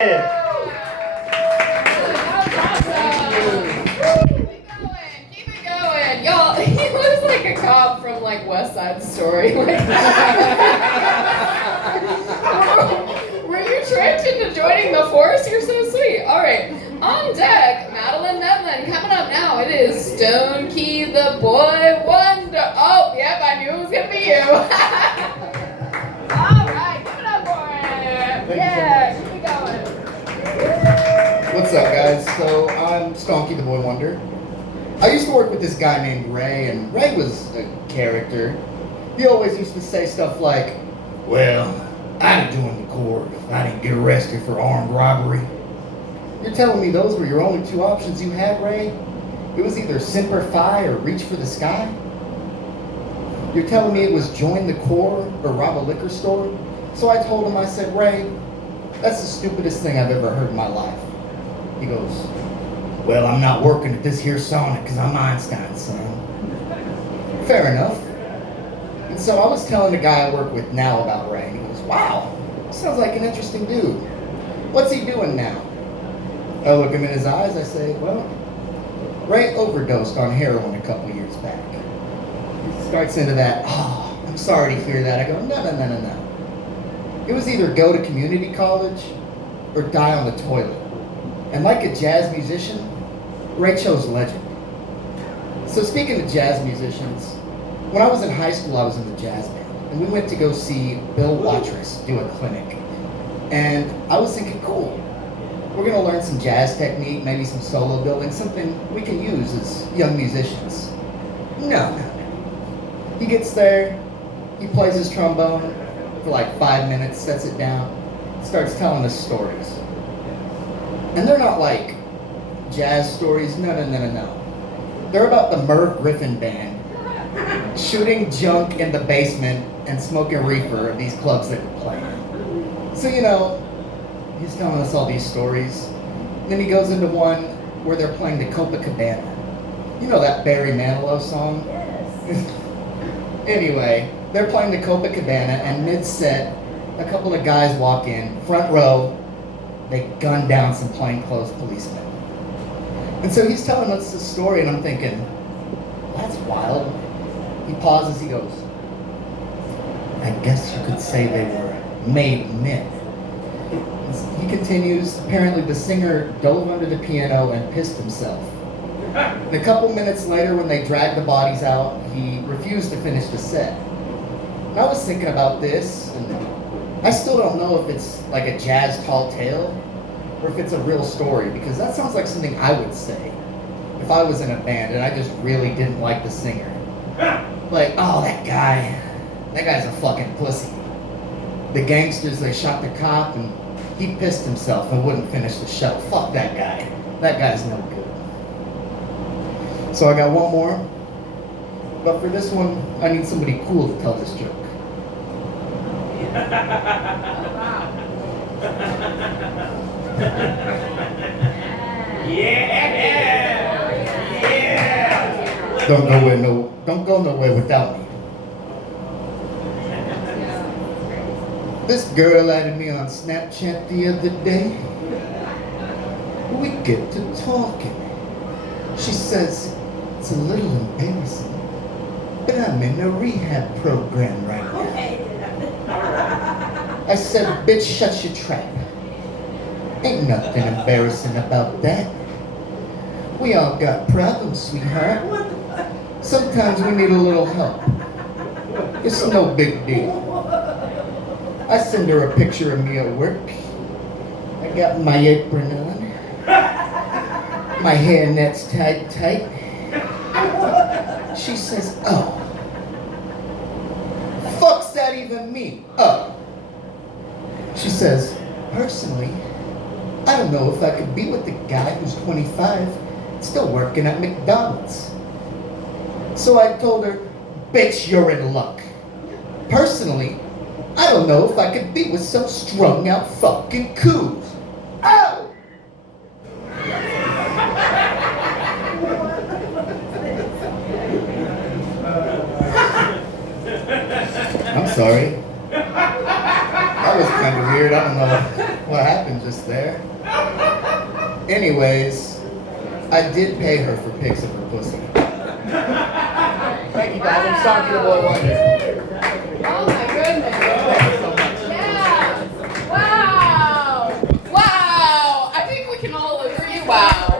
Keep it going. Y'all, he looks like a cop from like West Side Story. Were you tricked into joining the force? You're so sweet. All right, on deck, Madeline Medlin. Coming up now, it is Stonkey the Boy Wonder. Oh, yep, I knew it was gonna be you. All right, give it up for it. Yeah, keep it going. What's up, guys? So I'm Stonkey the Boy Wonder. I used to work with this guy named Ray, and Ray was a character. He always used to say stuff like, "Well, I'd join the Corps if I didn't get arrested for armed robbery." You're telling me those were your only two options you had, Ray? It was either Semper Fi or reach for the sky? You're telling me it was join the Corps or rob a liquor store? So I told him, I said, "Ray, that's the stupidest thing I've ever heard in my life." He goes, "Well, I'm not working at this here Sonic because I'm Einstein's son." Fair enough. And so I was telling the guy I work with now about Ray, and he goes, "Wow, sounds like an interesting dude. What's he doing now?" I look him in his eyes, I say, "Well, Ray overdosed on heroin a couple years back." He starts into that, "Oh, I'm sorry to hear that." I go, No. It was either go to community college or die on the toilet. And like a jazz musician, Ray chose legend. So speaking of jazz musicians, when I was in high school, I was in the jazz band. And we went to go see Bill Watrous do a clinic. And I was thinking, cool, we're gonna learn some jazz technique, maybe some solo building, something we can use as young musicians. No. He gets there, he plays his trombone for like 5 minutes, sets it down, starts telling us stories. And they're not like jazz stories, no. They're about the Merv Griffin band shooting junk in the basement and smoking reefer at these clubs that were playing. So, he's telling us all these stories. And then he goes into one where they're playing the Copacabana. You know that Barry Manilow song? Yes. Anyway, they're playing the Copacabana, and mid-set, a couple of guys walk in, front row, they gun down some plainclothes policemen. And so he's telling us this story, and I'm thinking, that's wild. He pauses, he goes, "I guess you could say they were made men." He continues, apparently the singer dove under the piano and pissed himself. And a couple minutes later, when they dragged the bodies out, he refused to finish the set. And I was thinking about this, and I still don't know if it's like a jazz tall tale or if it's a real story, because that sounds like something I would say if I was in a band and I just really didn't like the singer. Like, "Oh, that guy's a fucking pussy. The gangsters, they shot the cop and he pissed himself and wouldn't finish the show. Fuck that guy. That guy's no good." So I got one more, but for this one, I need somebody cool to tell this joke. Yeah! Don't go nowhere without me. This girl added me on Snapchat the other day. We get to talking. She says, "It's a little embarrassing, but I'm in a rehab program right now." I said, "Bitch, shut your trap. Ain't nothing embarrassing about that. We all got problems, sweetheart. Sometimes we need a little help. It's no big deal." I send her a picture of me at work. I got my apron on. My hair net's tied tight. She says, "Oh. Fuck's that even mean? Oh." She says, "Personally, I don't know if I could be with the guy who's 25, still working at McDonald's." So I told her, "Bitch, you're in luck. Personally, I don't know if I could be with some strung out fucking coos." Oh! I'm sorry. That was kind of weird. I don't know what happened just there. Anyways, I did pay her for pics of her pussy. Thank you guys. I'm Stonkey the Boy Wonder. Oh my goodness. Thank you so much. Yeah. Wow. Wow. I think we can all agree, wow.